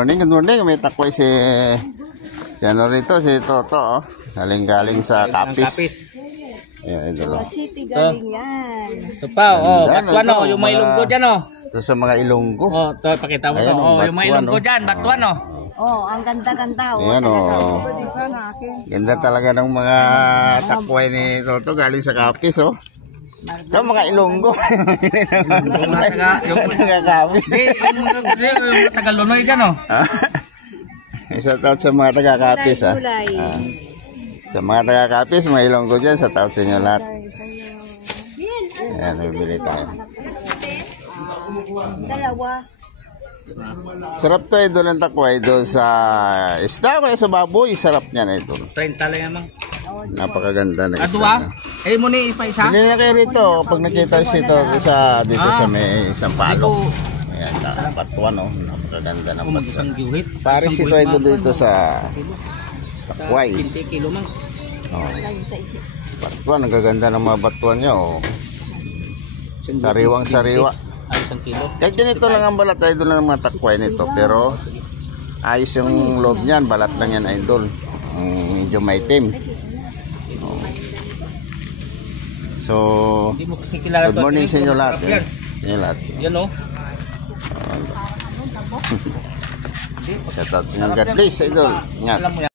Good morning. May takway si ano rito, si Toto. Oh. Galing sa Capiz. Ayan, idol. City galing yan. Ito pa, batuan o, yung may ilonggo dyan o. Ito sa mga ilonggo. Ito, pakita mo ito. Yung may ilonggo dyan, batuan o. Ang ganda-ganda. Ayan o. Ganda talaga ng mga takway ni Toto galing sa Capiz o. Ito mga ilonggo. Yung taga-Capiz. Yung taga-Lunoy dyan o. Isa taot sa mga taga-Capiz ha. Sa mga taga-Capiz, mga ilonggo dyan, sa taot sa inyo lahat. Ayan, bibili tayo. Dalawa. Sarap to idol ang takway doon sa isda o sa baboy. Sarap niya na ito. 30 lang yan. Napakaganda na isda. Adwa? Mo ni ipa-isa? Hindi na kayo rito. Pag nakita ito dito sa may isang palo. Ayan, patuan o. Napakaganda ng patuan. Paris ito idol dito sa takway. 20 kilo man. Batuan, ang gaganda ng mga batuan niya o. Sariwang-sariwa. Kahit ganito lang ang balat idol ng mga takway nito. Pero ayos yung loob niyan. Balat lang yan idol. Medyo maitim. So, good morning sa inyo lahat. Yan o. Shout out sa inyo. God bless idol. Ingat.